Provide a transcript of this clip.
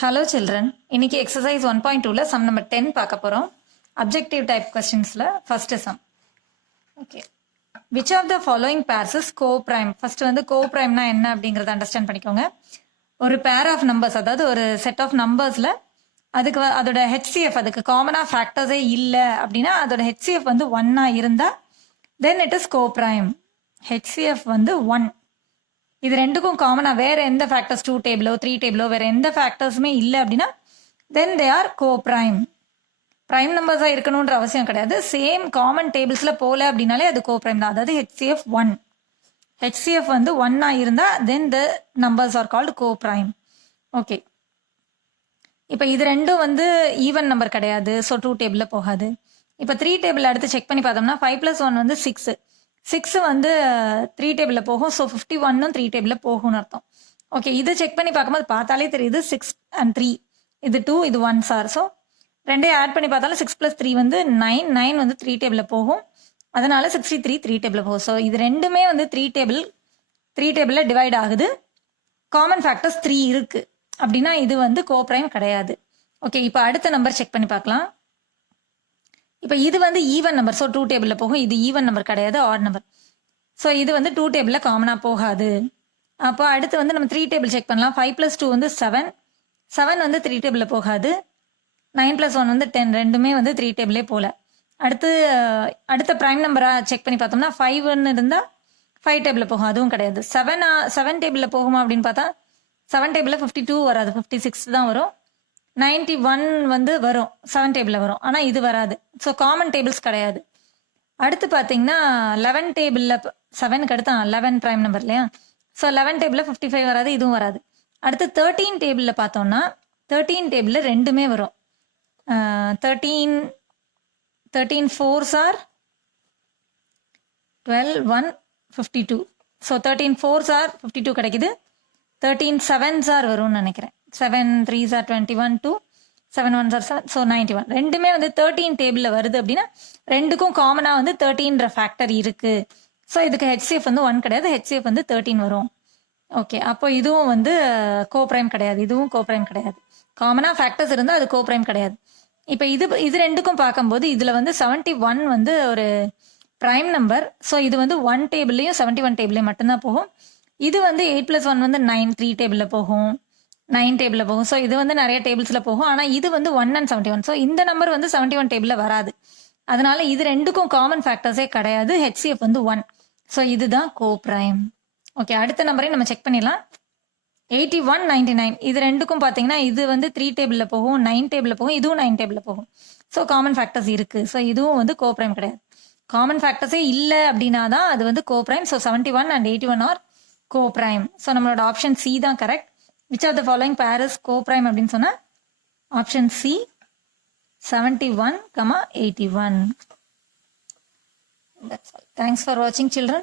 Hello children, இன்னைக்கு exercise 1.2ல sum number 10 பார்க்க போறோம். Objective type questionsல first sum. Okay. Which of the following pairs is co-prime? First வந்து co-prime னா என்ன அப்படிங்கறத அண்டர்ஸ்டாண்ட் பண்ணிக்கோங்க. ஒரு pair of numbers அதாவது ஒரு set of numbersல அதுக்கு அதோட HCF அதுக்கு காமனா ஃபேக்டர்ஸே இல்ல அப்படின்னா அதோட HCF வந்து 1 இருந்தா then it is co-prime. HCF வந்து 1. இது ரெண்டுக்கும் காமனா வேற எந்த ஃபேக்டர்ஸ் 2 டேபிளோ 3 டேபிளோ வேற எந்த ஃபேக்டர்ஸுமே இல்லை அப்படின்னா then they are coprime. Prime நம்பர்ஸா இருக்கணும்ன்ற அவசியம் கிடையாது. சேம் காமன் டேபிள்ஸ்ல போல அப்படின்னாலே அது கோ பிரைம் தான். அதாவது HCF 1. HCF வந்து 1 இருந்தா then the numbers are called coprime. Okay, இப்போ இது ரெண்டும் வந்து ஈவன் நம்பர் கிடையாது. ஸோ 2 டேபிள்ல போகாது. இப்போ 3 டேபிள் அடுத்து செக் பண்ணி பார்த்தோம்னா 5+1 வந்து 6. 6 வந்து 3 டேபிள்ல போகும். ஸோ 51 3 டேபிள்ல போகும்னு அர்த்தம். ஓகே, இது செக் பண்ணி பார்க்கும்போது பார்த்தாலே தெரியுது 6 and 3 இது 2 இது 1 சார். ஸோ ரெண்டையும் ஆட் பண்ணி பார்த்தாலும் 6+3 வந்து 9. 9 வந்து 3 டேபிள்ல போகும். அதனால 63 3 டேபிள்ல போகும். ஸோ இது ரெண்டுமே வந்து 3 டேபிள்ல டிவைட் ஆகுது. காமன் ஃபேக்டர்ஸ் 3 இருக்கு அப்படின்னா இது வந்து கோப்ரைம் கிடையாது. ஓகே, இப்போ அடுத்த நம்பர் செக் பண்ணி பார்க்கலாம். இப்போ இது வந்து ஈவன் நம்பர். ஸோ 2 டேபிளில் போகும். இது ஈவன் நம்பர் கிடையாது, ஆட் நம்பர். ஸோ இது வந்து 2 டேபிளில் காமனாக போகாது. அப்போ அடுத்து வந்து நம்ம 3 டேபிள் செக் பண்ணலாம். 5+2 வந்து 7. 7 வந்து 3 டேபிளில் போகாது. 9+1 வந்து 10. ரெண்டுமே வந்து 3 டேபிளே போகல. அடுத்த ப்ரைம் நம்பராக செக் பண்ணி பார்த்தோம்னா 5ன்னு இருந்தால் 5 டேபிளில் போகும். அதுவும் கிடையாது. 7 டேபிளில் போகுமா அப்படின்னு பார்த்தா 7 டேபிளில் 52 வராது, 56 தான் வரும். 91 வந்து வரும், 7 டேபிளில் வரும். ஆனால் இது வராது. ஸோ காமன் டேபிள்ஸ் கிடையாது. அடுத்து பார்த்தீங்கன்னா 11 டேபிளில் 7க்கு அடுத்து 11 ப்ரைம் நம்பர் இல்லையா? ஸோ 11 டேபிளில் 55 வராது, இதுவும் வராது. அடுத்து 13 டேபிளில் பார்த்தோம்னா 13 டேபிளில் ரெண்டுமே வரும். 13 4s are 12 1 52. So 13 4s are 52 கிடைக்குது. 13 7s are வரும்னு நினைக்கிறேன். 7 3s are 21 2 7 1s are 7. So 91. ரெண்டுமே வந்து 13 டேபிளில் வருது அப்படின்னா ரெண்டுக்கும் காமனாக வந்து 13ன்ற ஃபேக்டர் இருக்கு. ஸோ இதுக்கு HCF வந்து 1 கிடையாது, HCF வந்து 13 வரும். ஓகே, அப்போ இதுவும் வந்து கோப்ரைம் கிடையாது, இதுவும் கோப்ரைம் கிடையாது. காமனாக ஃபேக்டர்ஸ் இருந்தால் அது கோப்ரைம் கிடையாது. இப்போ இது ரெண்டுக்கும் பார்க்கும்போது இதில் வந்து 71 வந்து ஒரு ப்ரைம் நம்பர். ஸோ இது வந்து 1 டேபிள்லையும் 71 டேபிள்லையும் மட்டும்தான் போகும். இது வந்து 8+1 வந்து 9 3 டேபிளில் போகும், 9 டேபிளில் போகும். ஸோ இது வந்து நிறைய டேபிள்ஸில் போகும். ஆனால் இது வந்து 1 and 71. ஸோ இந்த நம்பர் வந்து 71 டேபிளில் வராது. அதனால இது ரெண்டுக்கும் காமன் ஃபேக்டர்ஸே கிடையாது. HCF வந்து 1. ஸோ இதுதான் கோப்ரைம். ஓகே, அடுத்த நம்பரையும் நம்ம செக் பண்ணிடலாம். 81 99 இது ரெண்டுக்கும் பார்த்தீங்கன்னா இது வந்து 3 டேபிளில் போகும், 9 டேபிளில் போகும், இதுவும் 9 டேபிளில் போகும். ஸோ காமன் ஃபேக்டர்ஸ் இருக்கு. ஸோ இதுவும் வந்து கோப்ரைம் கிடையாது. காமன் ஃபேக்டர்ஸே இல்லை அப்படின்னா தான் அது வந்து coprime. So 71 and 81 are coprime. So நம்மளோட ஆப்ஷன் சி தான் correct. Which of the following pair is co-prime அப்படின்னு சொன்னா option C 71, 81. That's all. Thanks for watching children.